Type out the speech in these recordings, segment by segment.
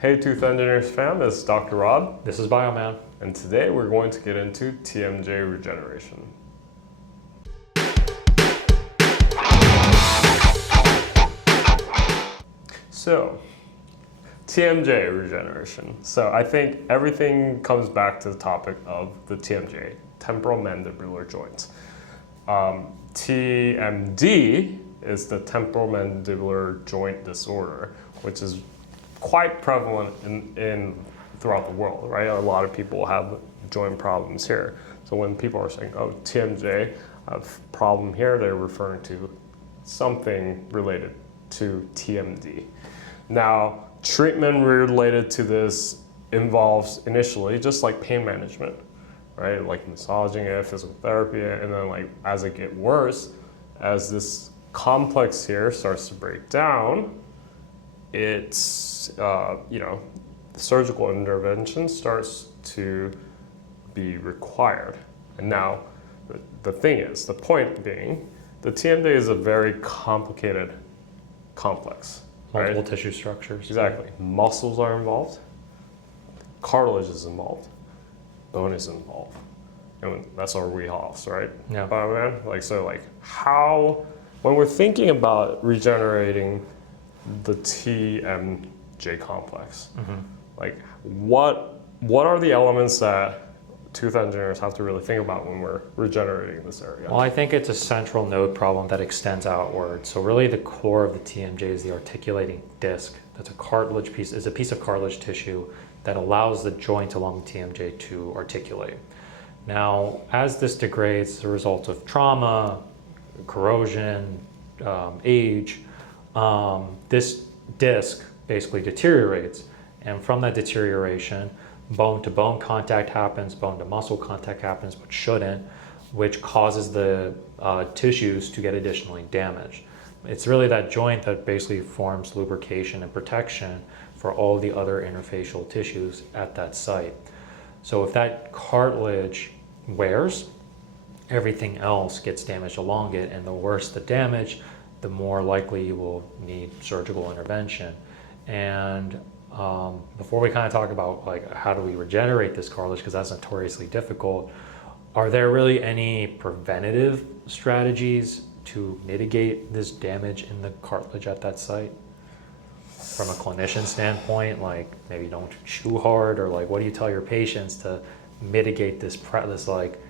Hey Tooth Engineers fam, this is Dr. Rob, This is Bioman. and today we're going to get into TMJ regeneration. So, TMJ regeneration. So I think everything comes back to the topic of the TMJ, temporomandibular joints. TMD is the temporomandibular joint disorder, which is quite prevalent in throughout the world, right? A lot of people have joint problems here. So when people are saying, oh, TMJ, I have a problem here, they're referring to something related to TMD. Now, treatment related to this involves initially just like pain management, right? Like massaging it, physical therapy, and then like as it gets worse, as this complex here starts to break down, it's, surgical intervention starts to be required. And now, the thing is, the point being, the TMJ is a very complicated complex. Multiple right? tissue structures. Exactly. Muscles are involved, cartilage is involved, bone is involved. And that's our wheelhouse, right? Yeah. How, when we're thinking about regenerating the TMJ complex, like what are the elements that tooth engineers have to really think about when we're regenerating this area? Well, I think it's a central node problem that extends outward. So really the core of the TMJ is the articulating disc. That's a cartilage piece, is a piece of cartilage tissue that allows the joint along the TMJ to articulate. Now, as this degrades as a result of trauma, corrosion, age, this disc basically deteriorates. And from that deterioration, bone to bone contact happens, bone to muscle contact happens, but shouldn't, which causes the tissues to get additionally damaged. It's really that joint that basically forms lubrication and protection for all the other interfacial tissues at that site. So if that cartilage wears, everything else gets damaged along it, and the worse the damage, the more likely you will need surgical intervention. And before we kind of talk about like how do we regenerate this cartilage, because that's notoriously difficult, are there really any preventative strategies to mitigate this damage in the cartilage at that site? From a clinician standpoint, like maybe don't chew hard, or like what do you tell your patients to mitigate this like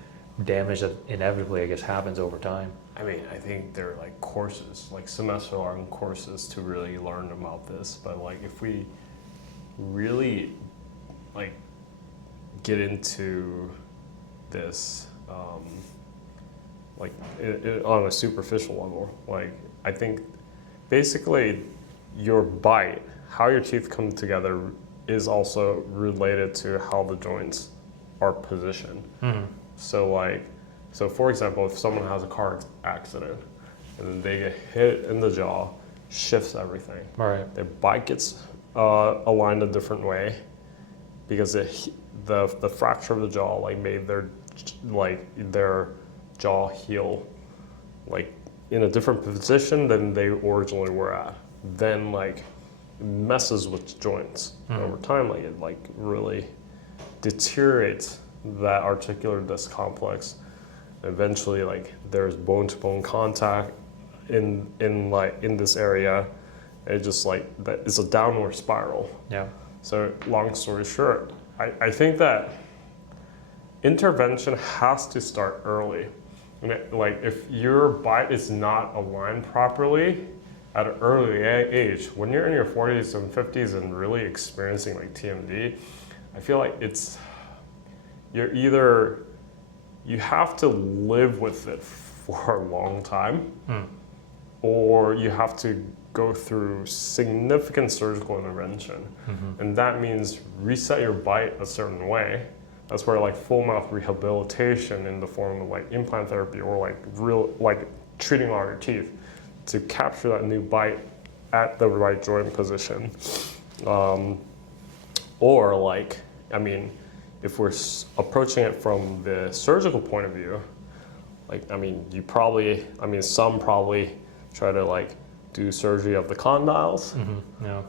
damage that inevitably I guess happens over time? I mean, I think there are like courses, like semester-long courses to really learn about this. But like if we really like get into this on a superficial level, like I think basically your bite, how your teeth come together, is also related to how the joints are positioned. So for example, if someone has a car accident and then they get hit in the jaw, shifts everything. Right. Their bite gets aligned a different way because the fracture of the jaw like made their jaw heal like in a different position than they originally were at. Then like it messes with joints over time. Like it like really deteriorates that articular disc complex. Eventually, like there's bone-to-bone contact in this area. It just like that is a downward spiral. Yeah. So long story short, I think that intervention has to start early. Like if your bite is not aligned properly at an early age, when you're in your 40s and 50s and really experiencing like TMD, I feel like you have to live with it for a long time, or you have to go through significant surgical intervention. And that means reset your bite a certain way. That's where like full mouth rehabilitation in the form of like implant therapy or like treating all your teeth to capture that new bite at the right joint position. Or like, I mean, if we're approaching it from the surgical point of view, like, I mean, some probably try to like do surgery of the condyles. Yeah.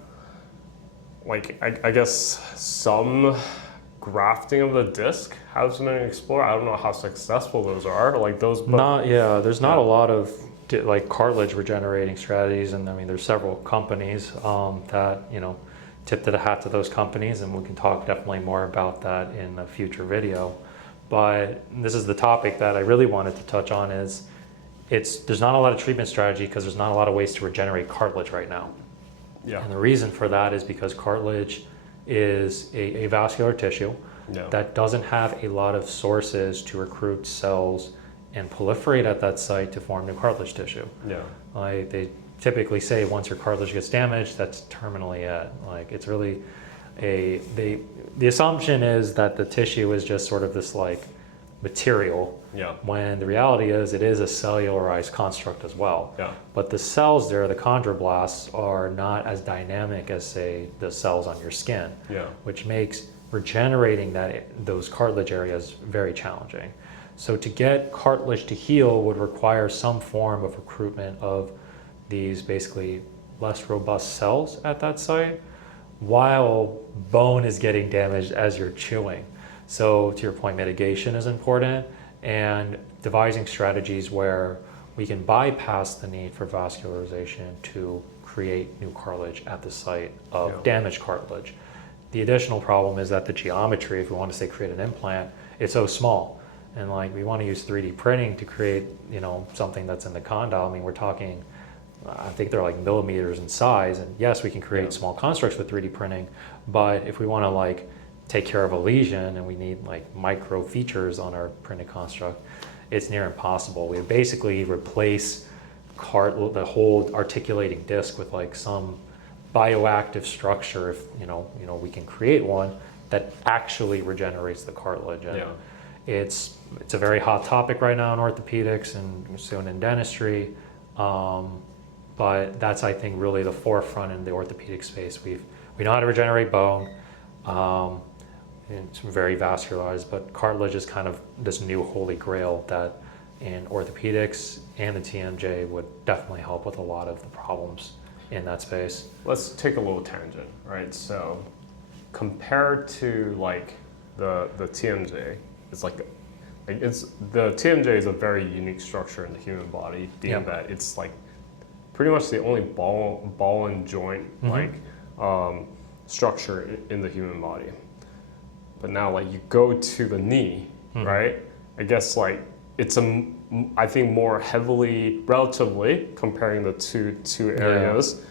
like I guess some grafting of the disc has been explored. I don't know how successful those are. Like those. There's not a lot of like cartilage regenerating strategies, and I mean there's several companies that tip to the hat to those companies, and we can talk definitely more about that in a future video. But this is the topic that I really wanted to touch on is there's not a lot of treatment strategy because there's not a lot of ways to regenerate cartilage right now. Yeah. And the reason for that is because cartilage is a vascular tissue that doesn't have a lot of sources to recruit cells and proliferate at that site to form new cartilage tissue. Yeah. They typically say once your cartilage gets damaged, that's terminally it. Like it's really the assumption is that the tissue is just sort of this like material, when the reality is it is a cellularized construct as well. Yeah. But the cells there, the chondroblasts, are not as dynamic as say the cells on your skin, which makes regenerating those cartilage areas very challenging. So to get cartilage to heal would require some form of recruitment of these basically less robust cells at that site, while bone is getting damaged as you're chewing. So to your point, mitigation is important, and devising strategies where we can bypass the need for vascularization to create new cartilage at the site of damaged cartilage. The additional problem is that the geometry, if we want to say create an implant, it's so small. And like we want to use 3D printing to create, something that's in the condyle. I mean, we're talking, I think they're like millimeters in size. And yes, we can create small constructs with 3D printing, but if we want to like take care of a lesion and we need like micro features on our printed construct, it's near impossible. We basically replace the whole articulating disc with like some bioactive structure if we can create one that actually regenerates the cartilage. And it's a very hot topic right now in orthopedics and soon in dentistry, but that's I think really the forefront in the orthopedic space. We know how to regenerate bone. It's very vascularized, but cartilage is kind of this new holy grail that in orthopedics and the TMJ would definitely help with a lot of the problems in that space. Let's take a little tangent, right? So compared to like the TMJ, it's like the TMJ is a very unique structure in the human body, being that it's like pretty much the only ball and joint structure in the human body. But now like you go to the knee, right? I guess like it's I think more heavily, relatively comparing the two areas,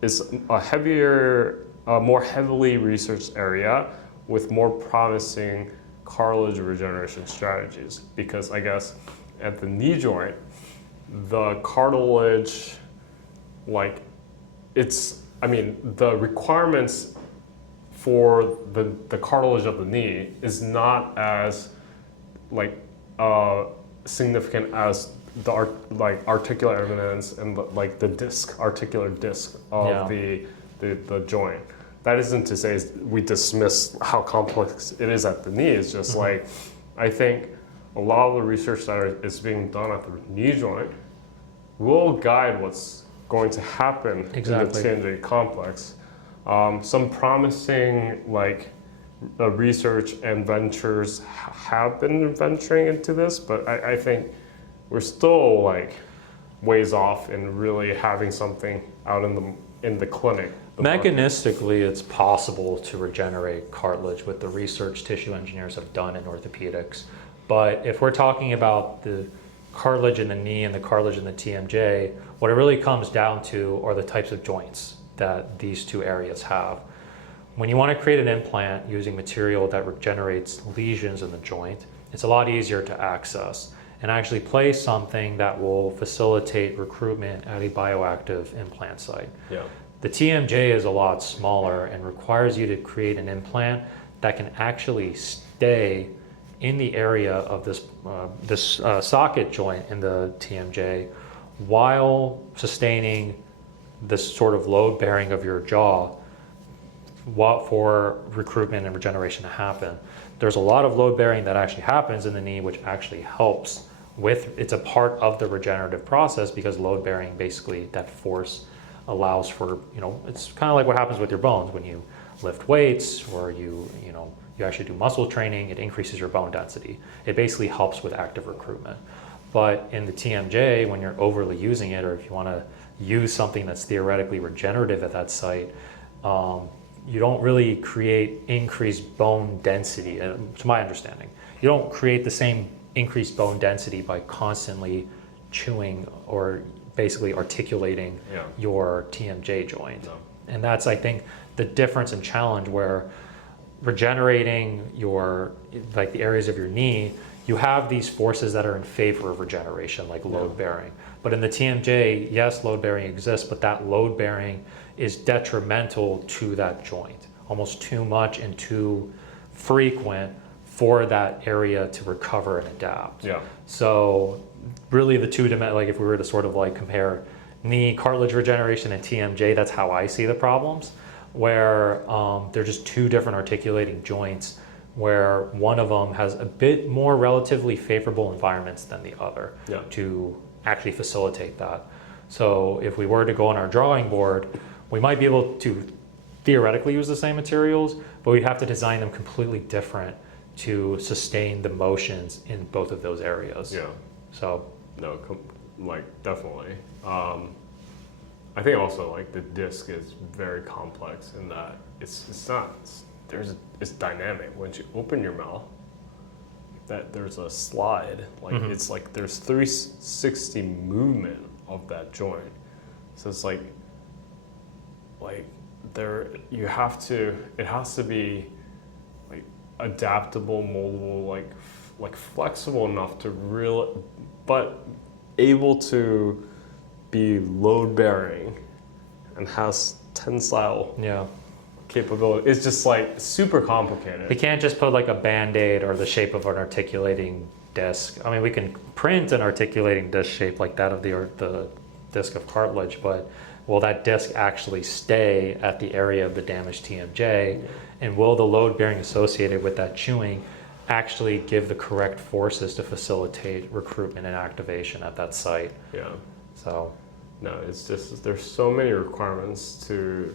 is a more heavily researched area with more promising cartilage regeneration strategies. Because I guess at the knee joint, the cartilage, like the requirements for the cartilage of the knee is not as significant as the articular evidence and the articular disc of the joint. That isn't to say we dismiss how complex it is at the knee. It's just like, I think a lot of the research that is being done at the knee joint will guide what's going to happen in the TMJ complex. Some promising research and ventures have been venturing into this, but I think we're still ways off in really having something out in the clinic. Mechanistically, it's possible to regenerate cartilage with the research tissue engineers have done in orthopedics. But if we're talking about the cartilage in the knee and the cartilage in the TMJ, what it really comes down to are the types of joints that these two areas have. When you want to create an implant using material that regenerates lesions in the joint, it's a lot easier to access and actually place something that will facilitate recruitment at a bioactive implant site. Yeah. The TMJ is a lot smaller and requires you to create an implant that can actually stay in the area of this socket joint in the TMJ while sustaining this sort of load bearing of your jaw for recruitment and regeneration to happen. There's a lot of load bearing that actually happens in the knee, which actually helps it's a part of the regenerative process because load bearing, basically that force allows for, it's kind of like what happens with your bones when you lift weights or you actually do muscle training, it increases your bone density. It basically helps with active recruitment. But in the TMJ, when you're overly using it, or if you want to use something that's theoretically regenerative at that site, you don't really create increased bone density, to my understanding. You don't create the same increased bone density by constantly chewing or basically articulating your TMJ joint. No. And that's, I think, the difference and challenge where regenerating like the areas of your knee, you have these forces that are in favor of regeneration, like load bearing. But in the TMJ, yes, load bearing exists, but that load bearing is detrimental to that joint, almost too much and too frequent for that area to recover and adapt. Yeah. So really the two dimensions, like if we were to sort of like compare knee cartilage regeneration and TMJ, that's how I see the problems, where they're just two different articulating joints, where one of them has a bit more relatively favorable environments than the other to actually facilitate that. So if we were to go on our drawing board, we might be able to theoretically use the same materials, but we have to design them completely different to sustain the motions in both of those areas. Yeah. So no, like definitely. I think also like the disc is very complex in that it's dynamic. Once you open your mouth, that there's a slide. Like it's like there's 360 movement of that joint. So it's like there it has to be like adaptable, moldable, like flexible enough to but able to be load bearing and has tensile capability. It's just like super complicated. you can't just put like a band-aid or the shape of an articulating disc. I mean, we can print an articulating disc shape like that of the disc of cartilage, but will that disc actually stay at the area of the damaged TMJ? And will the load bearing associated with that chewing actually give the correct forces to facilitate recruitment and activation at that site? Yeah. So no, it's just there's so many requirements to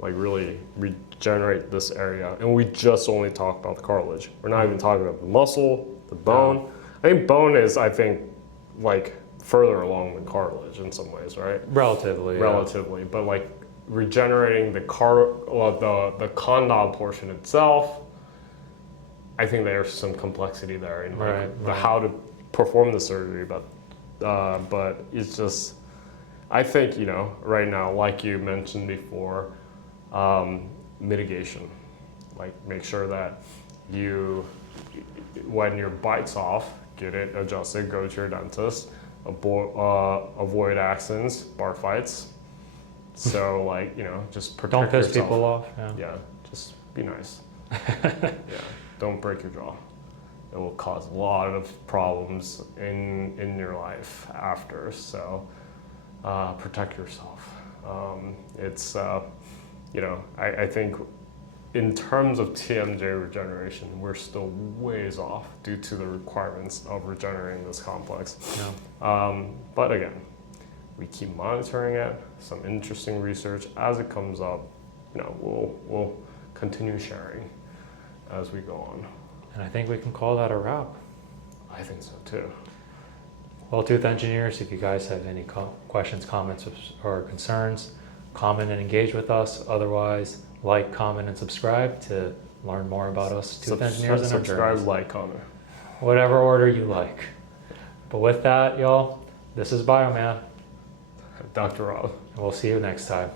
like really regenerate this area, and we just only talk about the cartilage. We're not even talking about the muscle, the bone. I think bone is, like further along than cartilage in some ways, right? relatively. But like regenerating the condyle portion itself, I think there's some complexity there in how to perform the surgery, but it's just, I think, right now, like you mentioned before, mitigation, like make sure that when your bite's off, get it adjusted, go to your dentist, avoid accidents, bar fights. So just protect don't piss yourself. people off. Yeah, just be nice. Yeah, don't break your jaw. It will cause a lot of problems in your life after. So protect yourself. I think in terms of TMJ regeneration, we're still ways off due to the requirements of regenerating this complex. But again, we keep monitoring it. Some interesting research as it comes up. We'll continue sharing as we go on. And I think we can call that a wrap. I think so too. Well, Tooth Engineers, if you guys have any questions, comments, or concerns, comment and engage with us. Otherwise, like, comment, and subscribe to learn more about us, Tooth Engineers, and our subscribe, journeys. like, comment. Whatever order you like. But with that, y'all, this is Bioman. Dr. Rob. And we'll see you next time.